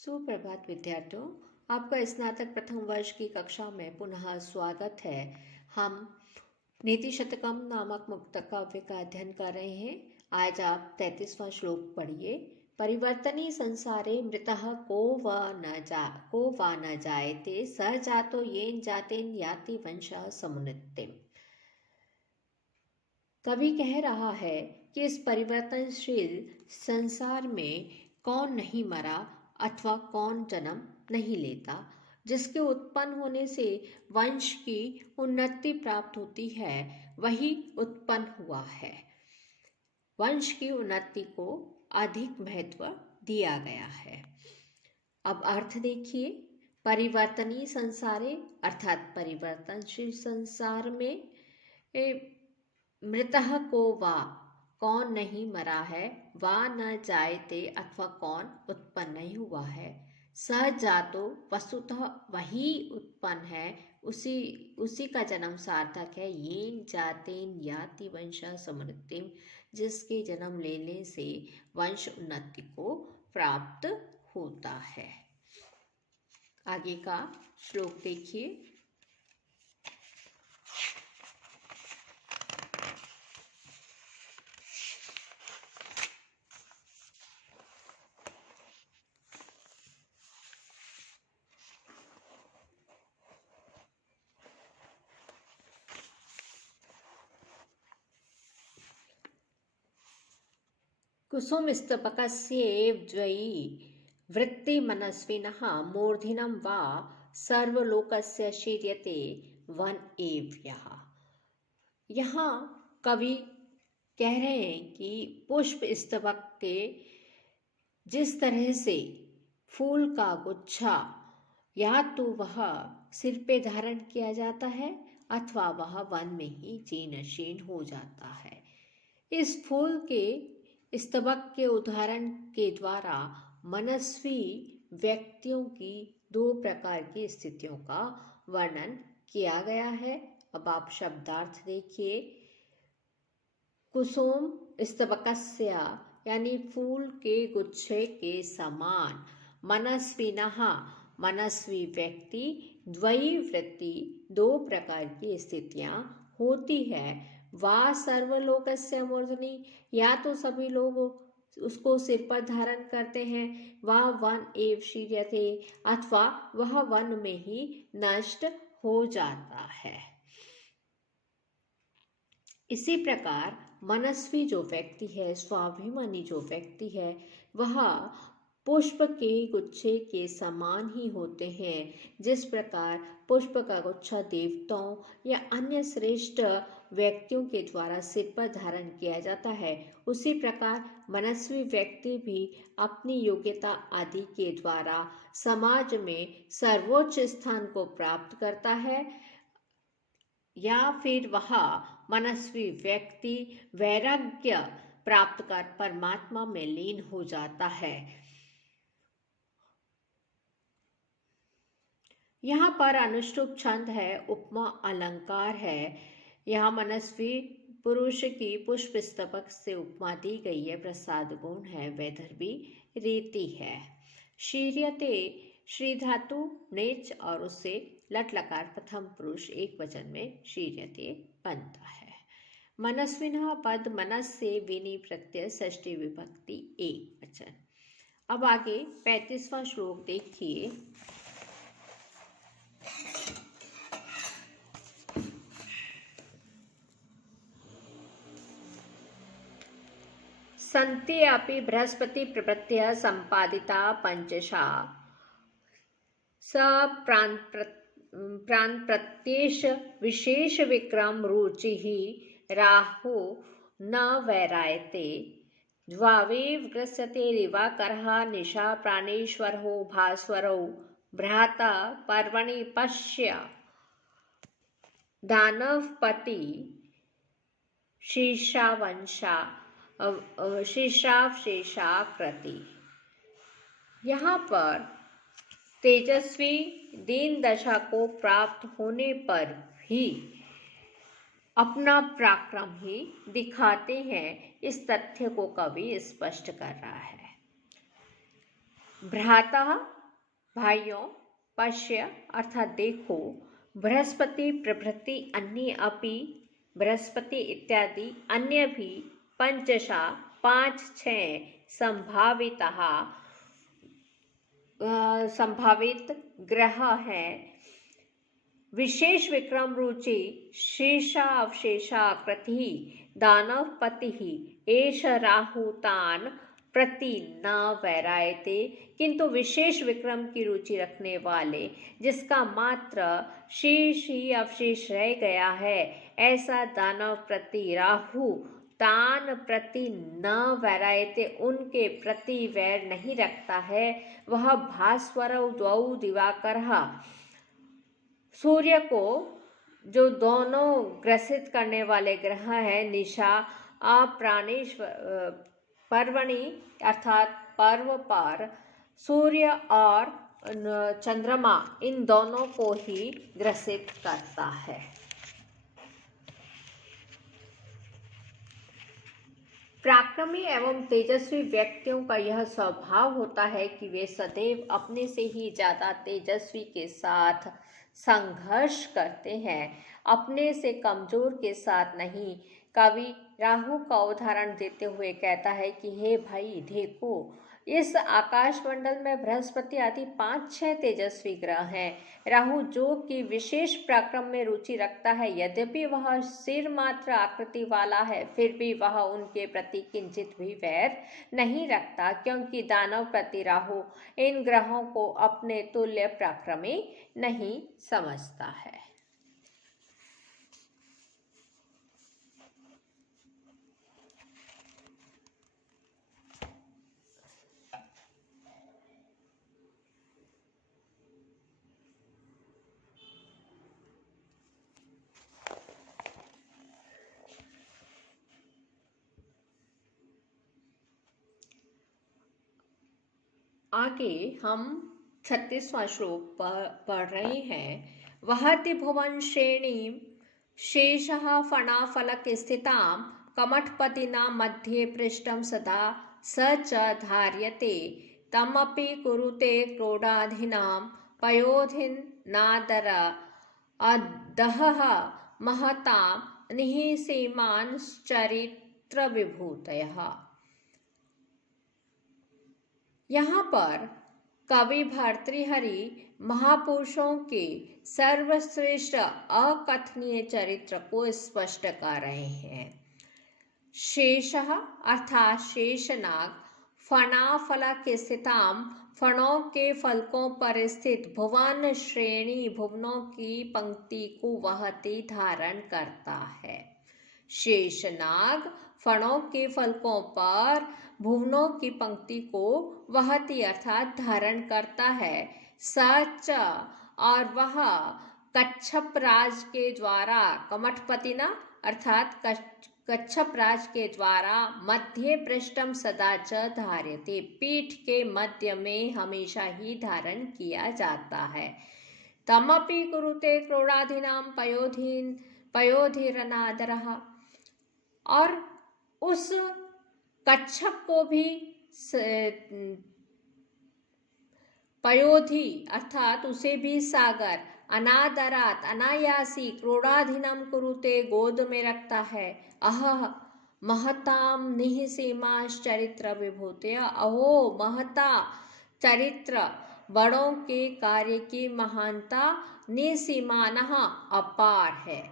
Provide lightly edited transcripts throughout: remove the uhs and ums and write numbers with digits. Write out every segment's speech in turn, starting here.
सुप्रभात विद्यार्थियों, आपका स्नातक प्रथम वर्ष की कक्षा में पुनः स्वागत है। हम नीति शतकम नामक मुक्तकाव्य का अध्ययन कर रहे हैं। आज आप 33वां श्लोक पढ़िए। परिवर्तनी संसारे मृतः को वा न जायते स जातो येन जातेन याति वंशः समुन्नतिम्। कवि कह रहा है कि इस परिवर्तनशील संसार में कौन नहीं मरा अथवा कौन जन्म नहीं लेता। जिसके उत्पन्न होने से वंश की उन्नति प्राप्त होती है वही उत्पन्न हुआ है। वंश की उन्नति को अधिक महत्व दिया गया है। अब अर्थ देखिए। परिवर्तनीय संसारे अर्थात परिवर्तनशील संसार में मृतः को वा कौन नहीं मरा है, वा न जायते अथवा कौन उत्पन्न नहीं हुआ है, स जातो वस्तुतः वही उत्पन्न है, उसी का जन्म सार्थक है। येन जातेन याति वंशः समुन्नतिम्, जिसके जन्म लेने से वंश उन्नति को प्राप्त होता है। आगे का श्लोक देखिए। कुसुमस्तबकस्येव द्वयी वृत्तिमनस्विनः मूर्धन्यं वा सर्वलोकस्य शीर्यते वन एव यः। यहाँ कवि कह रहे हैं कि पुष्प स्तबक के जिस तरह से फूल का गुच्छा या तो वह सिर पे धारण किया जाता है अथवा वह वन में ही जीर्ण शीर्ण हो जाता है। इस फूल के स्तबक के उदाहरण के द्वारा मनस्वी व्यक्तियों की दो प्रकार की स्थितियों का वर्णन किया गया है। अब आप शब्दार्थ देखिए। कुसुम स्तबकस्य यानी फूल के गुच्छे के समान, मनस्विनः मनस्वी व्यक्ति, द्वयी वृत्ति दो प्रकार की स्थितियां होती है। वा सर्वलोकस्य मूर्धनि, या तो सभी लोग उसको सिर पर धारण करते हैं, वा वन एव शीर्यते अथवा वह वन में ही नष्ट हो जाता है। इसी प्रकार मनस्वी जो व्यक्ति है, स्वाभिमानी जो व्यक्ति है, वह पुष्प के गुच्छे के समान ही होते हैं। जिस प्रकार पुष्प का गुच्छा देवताओं या अन्य श्रेष्ठ व्यक्तियों के द्वारा सिर पर धारण किया जाता है, उसी प्रकार मनस्वी व्यक्ति भी अपनी योग्यता आदि के द्वारा समाज में सर्वोच्च स्थान को प्राप्त करता है, या फिर वह मनस्वी व्यक्ति वैराग्य प्राप्त कर परमात्मा में लीन हो जाता है। यहाँ पर अनुष्टुप छंद है, उपमा अलंकार है। यहाँ मनस्वी पुरुष की पुष्प स्तबक से उपमा दी गई है। प्रसाद गुण है, वैदर्भी रीति है। शीर्यते श्री धातु नेच और उससे लट लकार प्रथम पुरुष एक वचन में शीर्यते बनता है। मनस्विनः पद मनस से विनी प्रत्यय षष्ठी विभक्ति एक वचन। अब आगे 35वां श्लोक देखिए। सन्ति अपि बृहस्पति प्रवृत्तयः सम्पादिता पंचशा स प्रांप्रत्येष विशेष विक्रम रुचिः राहु न वैरायते द्वावेव ग्रस्यते दिवाकरः निशा प्राणेश्वरो भास्वरो भ्राता पर्वणि पश्य दानवपति शीर्षावशेषाकृति। यहाँ पर तेजस्वी दीन दशा को प्राप्त होने पर भी अपना पराक्रम ही दिखाते हैं। इस तथ्य को कवि स्पष्ट कर रहा है। भ्रातः भाइयों, पश्य अर्थात देखो, बृहस्पति प्रभृति अन्य अपि, बृहस्पति इत्यादि अन्य भी, पंचशा 5-6 संभावितः संभावित ग्रह है, विशेष विक्रम रुचि शीर्षा अवशेषा कृति दानवपति एष राहुतान प्रति न वैरायते, किंतु विशेष विक्रम की रुचि रखने वाले जिसका मात्र शीर्ष ही अवशेष रह गया है, ऐसा दानव प्रति राहु तान प्रति न वैरायते, उनके प्रति वैर नहीं रखता है। वह भास्वर द्वौ दिवाकर, सूर्य को जो दोनों ग्रसित करने वाले ग्रह है, निशा अप्राणेश्वर पर्वणि अर्थात पर्व पर सूर्य और चंद्रमा, इन दोनों को ही ग्रसित करता है। पराक्रमी एवं तेजस्वी व्यक्तियों का यह स्वभाव होता है कि वे सदैव अपने से ही ज्यादा तेजस्वी के साथ संघर्ष करते हैं, अपने से कमजोर के साथ नहीं। कवि राहु का उदाहरण देते हुए कहता है कि हे भाई देखो, इस आकाशमंडल में बृहस्पति आदि 5-6 तेजस्वी ग्रह हैं। राहु जो कि विशेष पराक्रम में रुचि रखता है, यद्यपि वह सिर मात्र आकृति वाला है, फिर भी वह उनके प्रति किंचित भी वैर नहीं रखता, क्योंकि दानव प्रति राहु इन ग्रहों को अपने तुल्य पराक्रमी नहीं समझता है। आगे हम 36वां श्लोक पढ़ रहे हैं। वहति भुवन श्रेणीं शेषः फणाफलक स्थितां कमठपतिना मध्ये पृष्ठं सदा स च धार्यते तमपि कुरुते क्रोडाधीनां पयोधिनादर अदहः महतां निःसीमांश्चरित्र विभूतयः। यहाँ पर कवि भर्तृहरि महापुरुषों के सर्वश्रेष्ठ अकथनीय चरित्र को स्पष्ट कर रहे हैं। शेषः अर्थात शेषनाग, फणाफलक स्थितां, फणों के फलकों पर स्थित, भुवन श्रेणी, भुवनों की पंक्ति को वहती धारण करता है। शेषनाग फणों के फलकों पर भुवनों की पंक्ति को वहती अर्थात धारण करता है। सच और वह कच्छप राज के द्वारा, कमठपतिना अर्थात कच्छप राज के द्वारा, मध्य पृष्ठम सदा च धार्यते, पीठ के मध्य में हमेशा ही धारण किया जाता है। तमपि कुरुते क्रोडाधीनां पयोधिरनादरः, और उस कच्छप को भी पयोधि अर्थात उसे भी सागर, अनादरात अनायासी, क्रोडाधीनम कुरुते गोद में रखता है। अह महताम निःसीमांश्चरित्र विभूतय, अहो महता चरित्र, बड़ों के कार्य की महानता निःसीमानः अपार है।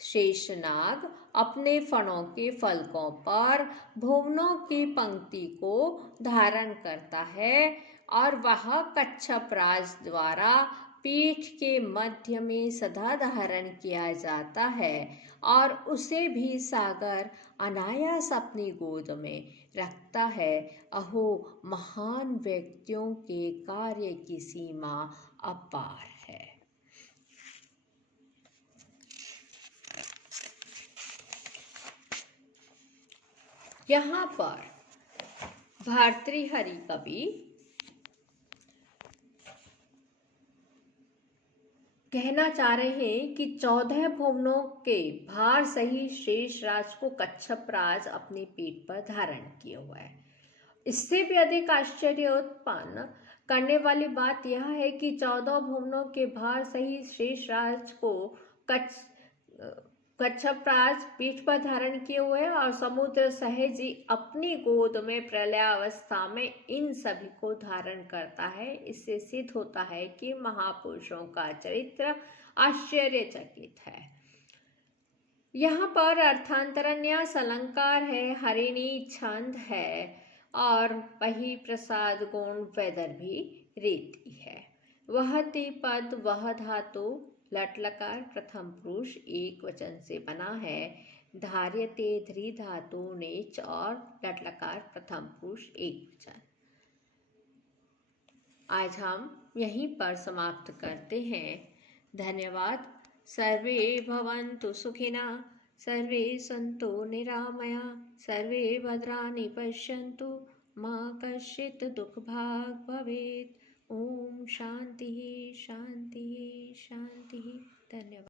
शेषनाग अपने फणों के फलकों पर भुवनों की पंक्ति को धारण करता है और वह कच्छप राज द्वारा पीठ के मध्य में सदा धारण किया जाता है और उसे भी सागर अनायास अपनी गोद में रखता है। अहो महान व्यक्तियों के कार्य की सीमा अपार है। यहाँ पर भर्तृहरि कवि कहना चाह रहे हैं कि 14 भुवनों के भार सही शेष राज को कच्छप राज अपनी पीठ पर धारण किए हुआ है। इससे भी अधिक आश्चर्य उत्पन्न करने वाली बात यह है कि 14 भुवनों के भार सहित शेष राज को कच्छपराज पीठ पर धारण किए हुए और समुद्र सहज ही अपनी गोद में प्रलयावस्था में इन सभी को धारण करता है। इससे सिद्ध होता है कि महापुरुषों का चरित्र आश्चर्यचकित है। यहाँ पर अर्थांतरन्यास अलंकार है, हरिणी छंद है और वही प्रसाद गुण वैदर्भी रीति है। वह पद वह धातु लट लकार प्रथम पुरुष एक वचन से बना है। धार्यते ध्री धातु नेच और लट लकार प्रथम पुरुष एक वचन। आज हम यहीं पर समाप्त करते हैं। धन्यवाद। सर्वे भवन्तु सुखिनः, सर्वे सन्तु निरामया, सर्वे भद्राणि पश्यन्तु, मा कश्चित् दुःखभाग् भवेत्। ओम शांति शांति शांति। धन्यवाद।